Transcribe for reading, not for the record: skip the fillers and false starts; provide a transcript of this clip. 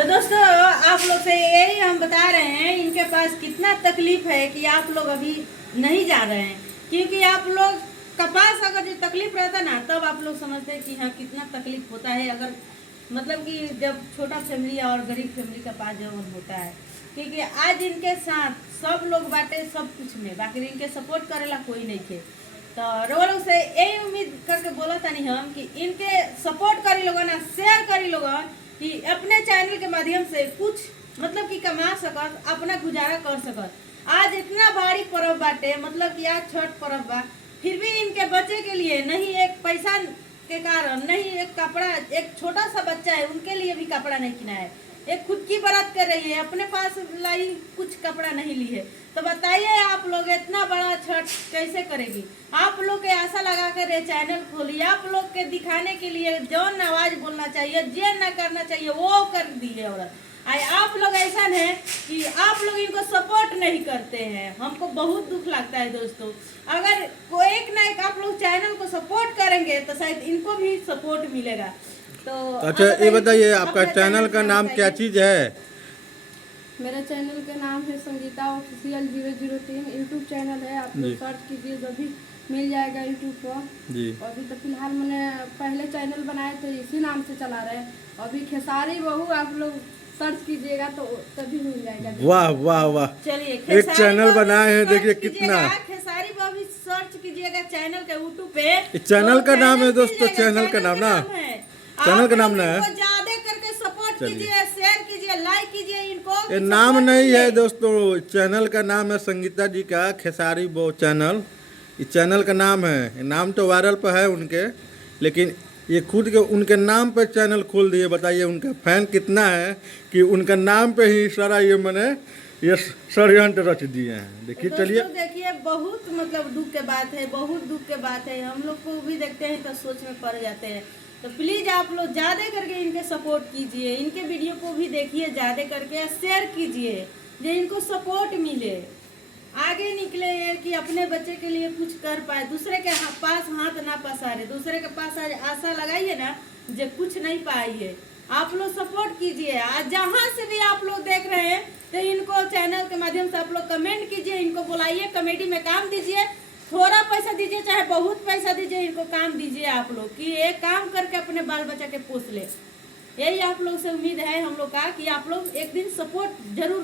तो दोस्तों आप लोग से यही हम बता रहे हैं, इनके पास कितना तकलीफ है कि आप लोग अभी नहीं जा रहे हैं। क्योंकि आप लोग का पास अगर जो तकलीफ रहता ना, तब आप लोग समझते हैं कि हाँ कितना तकलीफ होता है। अगर मतलब कि जब छोटा फैमिली और गरीब फैमिली का पास जब होता है, क्योंकि आज इनके साथ सब लोग बाटे सब कुछ में, बाकी इनके सपोर्ट करेला कोई नहीं थे। तो रोवा लोग से यही उम्मीद करके बोला था नहीं हम कि इनके सपोर्ट करी लोग ना, शेयर करी लोग कि अपने चैनल के माध्यम से कुछ मतलब कि कमा सकत, अपना गुजारा कर सकत। आज इतना भारी पर्व बाटे, मतलब कि आज छठ पर्व बा, फिर भी इनके बच्चे के लिए नहीं एक पैसा के कारण, नहीं एक कपड़ा, एक छोटा सा बच्चा है उनके लिए भी कपड़ा नहीं किना है, एक खुद की बारात कर रही है, अपने पास लाई कुछ कपड़ा नहीं ली है। तो बताइए आप लोग इतना बड़ा छठ कैसे करेगी। आप लोग के आशा लगा कर ये चैनल खोली, आप लोग के दिखाने के लिए जौन आवाज बोलना चाहिए, जे न करना चाहिए वो कर दी है औरत। आप लोग ऐसा है कि आप लोग इनको सपोर्ट नहीं करते हैं, हमको बहुत दुख लगता है दोस्तों। अगर कोई एक ना एक आप लोग चैनल को सपोर्ट करेंगे तो शायद इनको भी सपोर्ट मिलेगा। तो अच्छा ये बताइए आपका चैनल का नाम क्या चीज है? मेरा चैनल का नाम है संगीता ऑफिशियल 003 यूट्यूब चैनल है। आप लोग सर्च कीजिए तो भी मिल जाएगा यूट्यूब पर जी। अभी तो फिलहाल मैंने पहले चैनल बनाए थे इसी नाम से चला रहे, अभी खेसारी बहू आप लोग सर्च कीजिएगा तो तभी मिल जाएगा। वाह वाह वाह, चलिए एक चैनल बनाए हैं, देखिए कितना। खेसारी बहू सर्च कीजिएगा चैनल के यूट्यूब पे। चैनल का नाम है दोस्तों, चैनल का नाम ना, चैनल का नाम ना है। ज्यादा करके सपोर्ट कीजिए, शेयर कीजिए, लाइक कीजिए इनको। ये नाम नहीं है दोस्तों, चैनल का नाम है संगीता जी का खेसारी बहू चैनल, इस चैनल का नाम है। नाम तो वायरल पर है उनके, लेकिन ये खुद के उनके नाम पे चैनल खोल दिए। बताइए उनका फैन कितना है कि उनका नाम पे ही सारा ये मैंने ये षड्यंत्र रच दिए हैं। देखिए चलिए, देखिए बहुत मतलब दुख के बात है, बहुत दुख के बात है। हम लोग को भी देखते हैं तो सोच में पड़ जाते हैं। तो प्लीज आप लोग ज्यादा करके इनके सपोर्ट कीजिए, इनके वीडियो को भी देखिए ज्यादा करके, शेयर कीजिए, जो इनको सपोर्ट मिले, आगे निकले कि अपने बच्चे के लिए कुछ कर पाए, दूसरे के पास हाथ ना पसारे, दूसरे के पास आशा लगाइए ना जो कुछ नहीं पाइए। आप लोग सपोर्ट कीजिए। आज जहाँ से भी आप लोग देख रहे हैं तो इनको चैनल के माध्यम से आप लोग कमेंट कीजिए, इनको बुलाइए, कमेटी में काम दीजिए, थोड़ा पैसा दीजिए चाहे बहुत पैसा दीजिए, इनको काम दीजिए आप लोग कि ये काम करके अपने बाल बच्चा के पोस ले। यही आप लोग से उम्मीद है हम लोग का कि आप लोग एक दिन सपोर्ट जरूर